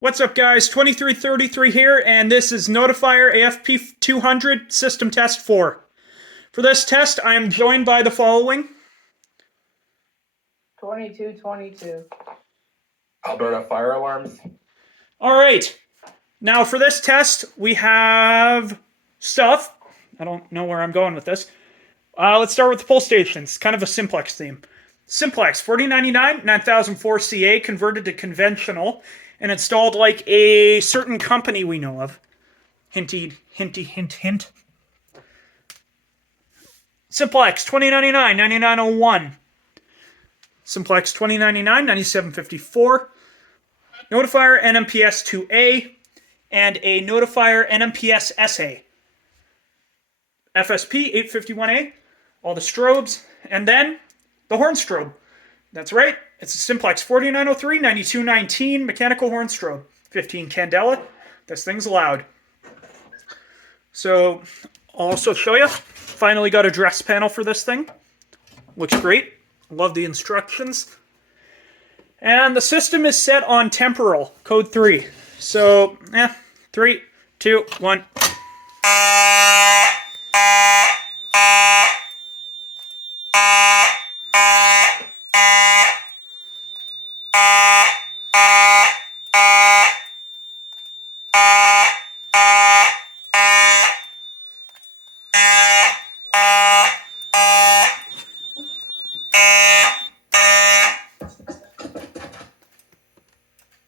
What's up, guys? 2333 here, and this is Notifier AFP-200 System Test 4. For this test, I am joined by the following. 2222. Alberta fire alarms. Alright, now for this test, we have stuff. I don't know where I'm going with this. Let's start with the pull stations, kind of a Simplex theme. Simplex 4099 9004 CA converted to conventional and installed like a certain company we know of. Hinty, hint, hint. Simplex 2099 9901. Simplex 2099 9754. Notifier NMPS-2A and a Notifier NMPS-SA. FSP 851A, all the strobes, and then the horn strobe. That's right, it's a Simplex 4903 9219 mechanical horn strobe, 15 candela. This thing's loud. So I'll also show you. Finally got a dress panel for this thing. Looks great. Love the instructions. And the system is set on temporal, code 3. So, 3, 2, 1.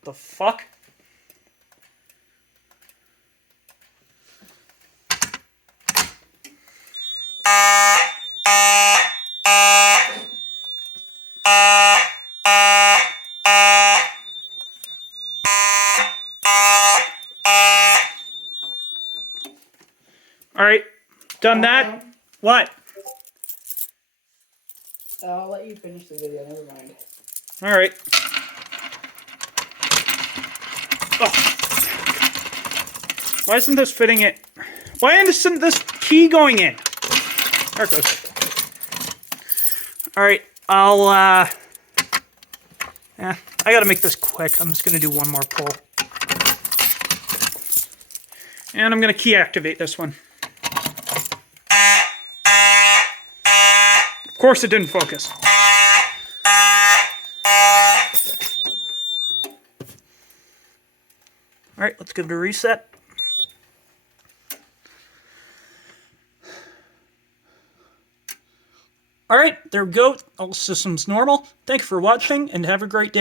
The fuck? Alright, done that. What? I'll let you finish the video, never mind. Alright. Oh. Why isn't this fitting it? Why isn't this key going in? There it goes. Alright, I gotta make this quick. I'm just gonna do one more pull. And I'm gonna key activate this one. Of course it didn't focus. Alright, let's give it a reset. Alright, there we go. All systems normal. Thank you for watching, and have a great day.